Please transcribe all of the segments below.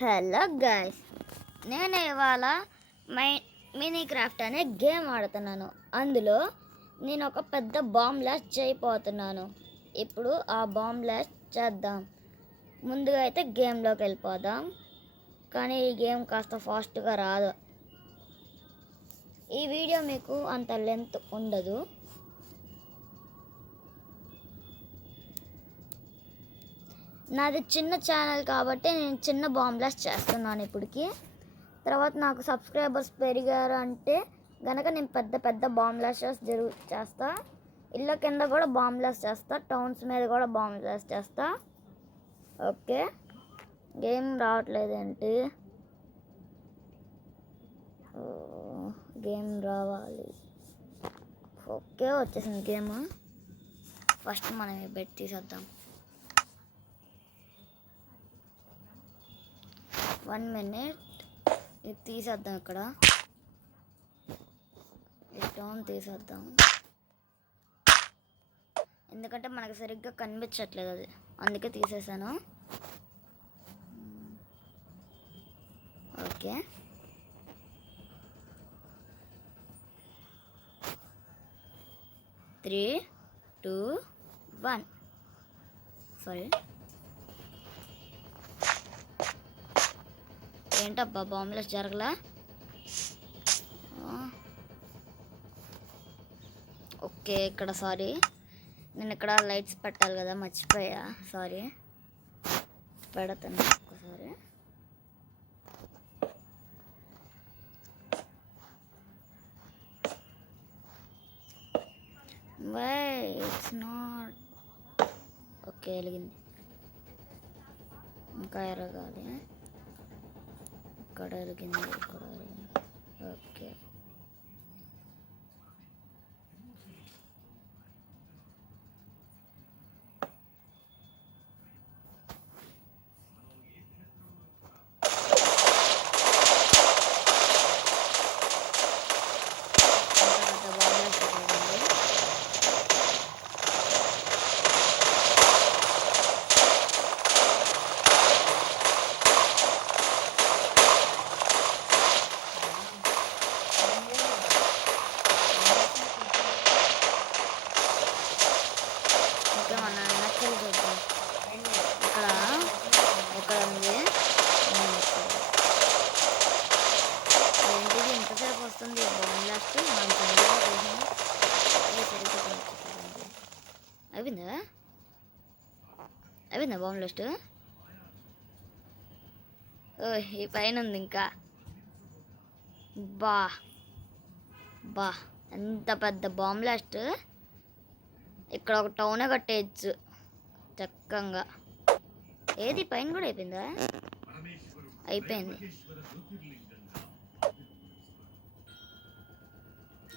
Hello guys, నేను ఇవాళ mini craft అనే గేమ్ ఆడుతున్నాను. అందులో నేను ఒక పెద్ద బాంబ్ బ్లాస్ట్ చేయబోతున్నాను. ఇప్పుడు ఆ బాంబ్ బ్లాస్ట్ చేద్దాం. ముందుగా అయితే గేమ్లోకి వెళ్ళిపోదాం. కానీ ఈ గేమ్ కాస్త ఫాస్ట్గా రాదు. ఈ వీడియో మీకు అంత లెంత్ ఉండదు. నాది చిన్న ఛానల్ కాబట్టి నేను చిన్న బాంబ్ బ్లాస్ట్ చేస్తున్నాను. ఇప్పటికి తర్వాత నాకు సబ్స్క్రైబర్స్ పెరిగారు అంటే గనక నేను పెద్ద పెద్ద బాంబ్ బ్లాస్టర్స్ చేస్తా. ఇళ్ళ కింద కూడా బాంబ్ బ్లాస్ట్ చేస్తా, టౌన్స్ మీద కూడా బాంబ్ బ్లాస్ట్ చేస్తా. ఓకే, గేమ్ రావట్లేదేంటి? గేమ్ రావాలి. ఓకే, వచ్చేసింది గేమ్. ఫస్ట్ మనం బెట్ తీసేద్దాం. 1 minute. ఇది తీసేద్దాం. ఇక్కడ ఈ స్టోన్ తీసేద్దాం, ఎందుకంటే మనకు సరిగ్గా కనిపించట్లేదు అది, అందుకే తీసేసాను. Okay, three, 2, 1. సారీ, ఏంటబ్బా బాంబ్లెస్ జరగలా? ఓకే, ఇక్కడ సారీ, నేను ఇక్కడ లైట్స్ పెట్టాలి కదా, మర్చిపోయా. సారీ, పెడతాను ఒక్కసారి. Why it's not okay. వెలిగింది, ఇంకా ఎరగాలి. ఇక్కడ ఎరిగింది, ఇక్కడ ఎరిగింది. ఓకే, మన వెనక్కి చూద్దాం. ఇక్కడ ఉంది. ఏంటిది ఎంతసేపు వస్తుంది బాంబ్ బ్లాస్ట్? మనం తొందరగా అయిపోయిందా బాంబ్ బ్లాస్ట్? ఓ, ఈ పైన ఉంది ఇంకా. బా బా ఎంత పెద్ద బాంబ్ బ్లాస్ట్! ఇక్కడ ఒక టౌనే కట్టేయచ్చు చక్కగా. ఏది పైన కూడా అయిపోయిందా? అయిపోయింది.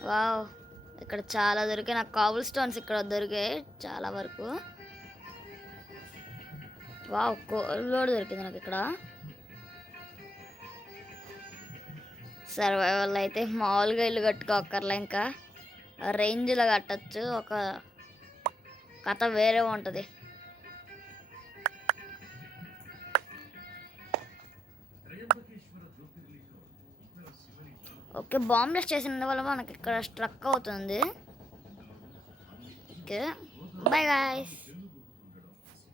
వావ్, ఇక్కడ చాలా దొరికాయి నాకు. కాబుల్ స్టోన్స్ ఇక్కడ దొరికాయి చాలా వరకు. వావ్, కోల్డ్ దొరికింది నాకు ఇక్కడ. సర్వైవల్ అయితే మామూలుగా ఇల్లు కట్టుకోకర్లే, ఇంకా రేంజ్లో కట్టచ్చు. ఒక కథ వేరే ఉంటుంది. ఓకే, బాంబ్ బ్లాస్ట్ చేసినందువల్ల మనకి ఇక్కడ స్ట్రక్ అవుతుంది. Okay, by guys.